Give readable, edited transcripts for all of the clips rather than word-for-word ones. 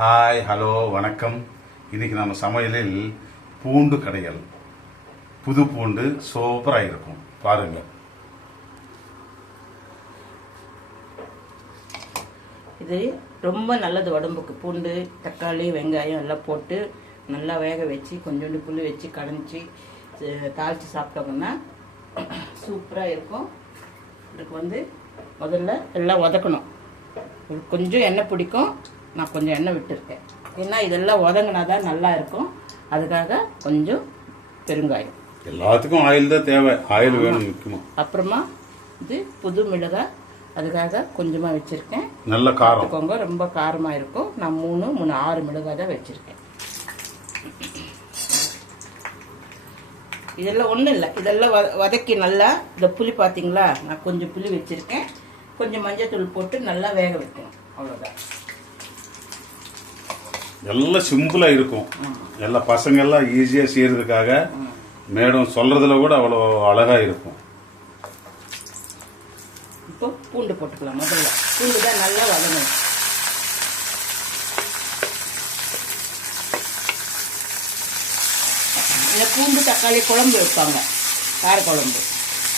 Hi hello வணக்கம். இன்றைக்கி நம்ம சமையலில் பூண்டு கடையல். புது பூண்டு சூப்பராக இருக்கும், பாருங்கள். இது ரொம்ப நல்லது உடம்புக்கு. பூண்டு, தக்காளி, வெங்காயம் எல்லாம் போட்டு நல்லா வேக வச்சு கொஞ்சோண்டு புளி வச்சு கடைஞ்சி தாளித்து சாப்பிட்டோம்னா சூப்பராக இருக்கும். இதுக்கு முதல்ல எல்லாம் வதக்கணும். கொஞ்சம் எண்ணெய் பிடிக்கும், நான் கொஞ்சம் எண்ணெய் விட்டுருக்கேன். ஏன்னா இதெல்லாம் வதங்கினா தான் நல்லா இருக்கும். அதுக்காக கொஞ்சம் பெருங்காயம். எல்லாத்துக்கும் ஆயில் தான் தேவை, ஆயில் வேணும் முக்கியமாக. அப்புறமா இது புது மிளகாய், அதுக்காக கொஞ்சமாக வச்சுருக்கேன். நல்ல காரம், ரொம்ப காரமாக இருக்கும். நான் 6 மிளகாய் தான் வச்சுருக்கேன். இதெல்லாம் ஒன்றும் இல்லை, இதெல்லாம் வதக்கி நல்லா இந்த புளி பார்த்தீங்களா, நான் கொஞ்சம் புளி வச்சுருக்கேன். கொஞ்சம் மஞ்சள் தூள் போட்டு நல்லா வேக வைக்கணும், அவ்வளோதான். எல்லாம் சிம்பிளாக இருக்கும். எல்லா பசங்க எல்லாம் ஈஸியாக செய்யறதுக்காக மேடம் சொல்றதுல கூட அவ்வளோ அழகாக இருக்கும். இப்போ பூண்டு போட்டுக்கலாம். முதல்ல பூண்டு தான் நல்லா வதங்கணும். இந்த பூண்டு தக்காளி குழம்பு வைப்பாங்க, கார குழம்பு,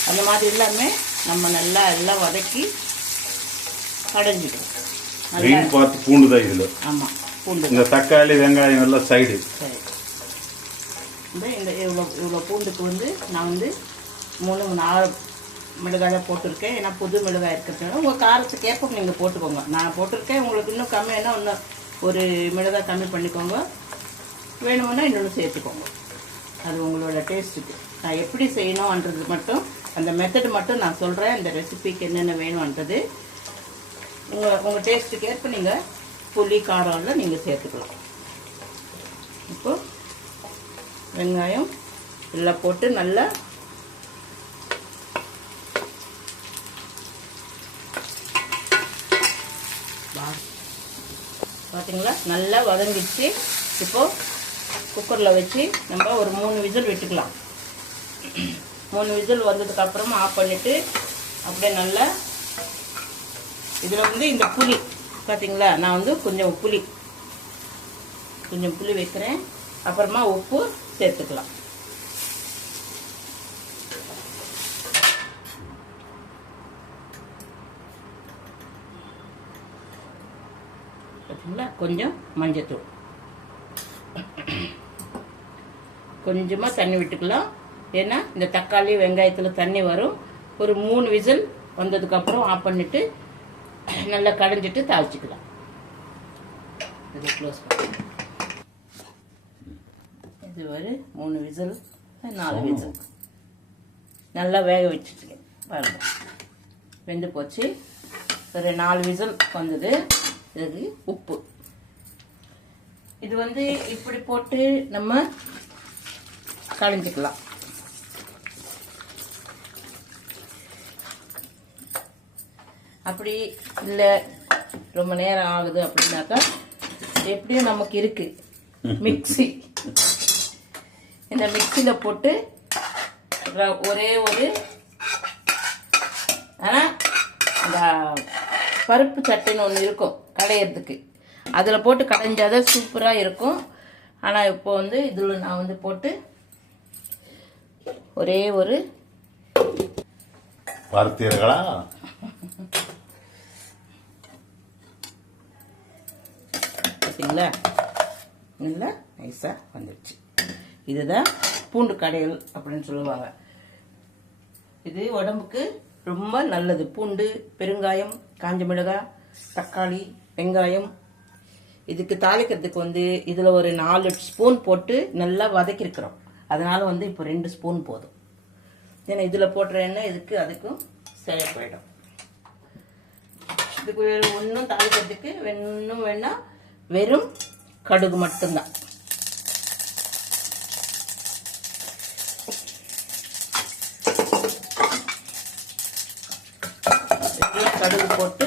அந்த மாதிரி எல்லாமே நம்ம நல்லா எல்லாம் வதக்கி கடைஞ்சிக்கணும். மெயின் பார்த்து பூண்டு தான் இதில். ஆமாம், பூண்டு. இந்த தக்காளி வெங்காயம் எல்லாம் சைடு. சரி, இந்த இவ்வளோ பூண்டுக்கு நான் 3 மிளகாய் தான் போட்டிருக்கேன். ஏன்னா புது மிளகாய் இருக்கிறதுனால உங்கள் காரத்துக்கு ஏற்ப நீங்கள் போட்டுக்கோங்க. நான் போட்டிருக்கேன். உங்களுக்கு இன்னும் கம்மியானா இன்னும் ஒரு மிளகாய் கம்மி பண்ணிக்கோங்க. வேணுமுன்னா இன்னொன்று சேர்த்துக்கோங்க. அது உங்களோட டேஸ்ட்டுக்கு. நான் எப்படி செய்யணுன்றது மட்டும், அந்த மெத்தடு மட்டும் நான் சொல்கிறேன். அந்த ரெசிபிக்கு என்னென்ன வேணும்ன்றது உங்கள் டேஸ்ட்டுக்கு ஏற்ப நீங்கள் புளி காரம் எல்லாம் நீங்கள் சேர்த்துக்கலாம். இப்போ வெங்காயம் எல்லாம் போட்டு நல்லா பார்த்தீங்களா, நல்லா வதங்கிடுச்சு. இப்போ குக்கரில் வச்சு நம்ம ஒரு 3 விசில் விட்டுக்கலாம். 3 விசில் வந்ததுக்கப்புறமா ஆஃப் பண்ணிவிட்டு அப்படியே நல்லா இதில் இந்த புளி பார்த்தீங்களா, நான் கொஞ்சம் புளி வைக்கிறேன். அப்புறமா உப்பு சேர்த்துக்கலாம். பார்த்தீங்களா, கொஞ்சம் மஞ்சத்தூள், கொஞ்சமாக தண்ணி விட்டுக்கலாம். ஏன்னா இந்த தக்காளி வெங்காயத்தில் தண்ணி வரும். ஒரு 3 விசில் வந்ததுக்கப்புறம் ஆஃப் பண்ணிவிட்டு நல்லா கடைஞ்சிட்டு தாளிச்சிக்கலாம். இது க்ளோஸ் பண்ணி இது ஒரு 3 விசில் 4 விசில் நல்லா வேக வச்சுருக்கேன். பாருங்க, வெந்து போச்சு. ஒரு 4 விசில் வந்தது. இதுக்கு உப்பு, இது இப்படி போட்டு நம்ம கடைஞ்சிக்கலாம். அப்படி இல்லை ரொம்ப நேரம் ஆகுது அப்படின்னாக்கா, எப்படியும் நமக்கு இருக்கு மிக்ஸி. இந்த மிக்ஸியில் போட்டு ஒரே ஒரு ஆனால் இந்த பருப்பு சட்டைன்னு ஒன்று இருக்கும் கடையிறதுக்கு, அதில் போட்டு கடைஞ்சாதான் சூப்பராக இருக்கும். ஆனால் இப்போ இதில் நான் போட்டு ஒரே ஒரு பார்த்தீர்களா, பார்த்தீங்களா, நல்லா நைஸாக வந்துடுச்சு. இதுதான் பூண்டு கடையல் அப்படின்னு சொல்லுவாங்க. இது உடம்புக்கு ரொம்ப நல்லது. பூண்டு, பெருங்காயம், காஞ்ச மிளகாய், தக்காளி, வெங்காயம். இதுக்கு தாளிக்கிறதுக்கு இதில் ஒரு 4 ஸ்பூன் போட்டு நல்லா வதக்கிருக்கிறோம். அதனால் இப்போ 2 ஸ்பூன் போதும். ஏன்னா இதில் போடுற எண்ணெய் இதுக்கு அதுக்கும் சரியாக போயிடும். இதுக்கு ஒன்றும் தாளிக்கிறதுக்கு இன்னும் வேணால் வெறும் கடுகு மட்டும்தான். கடுகு போட்டு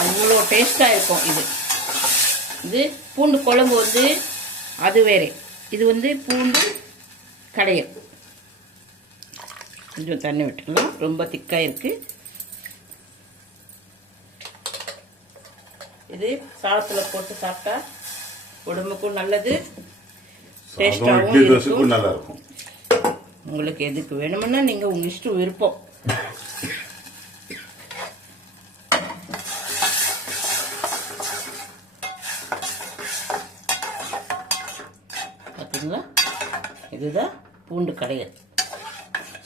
அவ்வளோ டேஸ்ட்டாக இருக்கும். இது பூண்டு குழம்பு அது வேறு. இது வந்து பூண்டு கடையல். கொஞ்சம் தண்ணி விட்டுக்கலாம், ரொம்ப திக்காக இருக்குது. இது சாதத்தில் போட்டு சாப்பிட்டா உடம்புக்கும் நல்லது, டேஸ்டாகவும் இருக்கும். நல்லா இருக்கும். உங்களுக்கு எதுக்கு வேணும்னா நீங்கள் உங்கள் இஷ்டம் விருப்பம். பார்த்தீங்களா, இதுதான் பூண்டு கடையல்.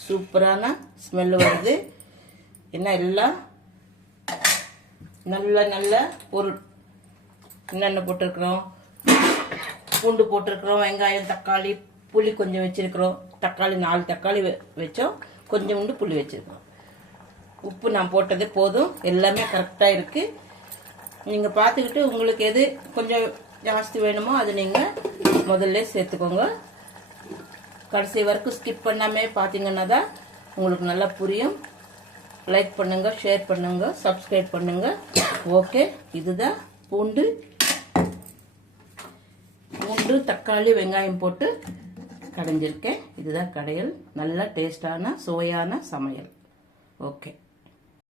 சூப்பரான ஸ்மெல் வருது. என்ன எல்லாம் நல்ல நல்ல பொருள் என்னென்ன போட்டிருக்கிறோம், பூண்டு போட்டிருக்கிறோம், வெங்காயம், தக்காளி, புளி கொஞ்சம் வச்சிருக்கிறோம். தக்காளி 4 தக்காளி வச்சோம், கொஞ்சோண்டு புளி வச்சிருக்கிறோம். உப்பு நான் போட்டது போதும், எல்லாமே கரெக்டாக இருக்குது. நீங்கள் பார்த்துக்கிட்டு உங்களுக்கு எது கொஞ்சம் ஜாஸ்தி வேணுமோ அது நீங்கள் முதல்ல சேர்த்துக்கோங்க. கடைசி வரைக்கும் ஸ்கிப் பண்ணாமல் பார்த்தீங்கன்னா தான் உங்களுக்கு நல்லா புரியும். லைக் பண்ணுங்க, ஷேர் பண்ணுங்க, சப்ஸ்கிரைப் பண்ணுங்க. ஓகே, இதுதான் பூண்டு தக்காளி வெங்காயம் போட்டு கடைஞ்சிருக்கேன். இதுதான் கடையல். நல்ல டேஸ்டான சுவையான சமையல். ஓகே.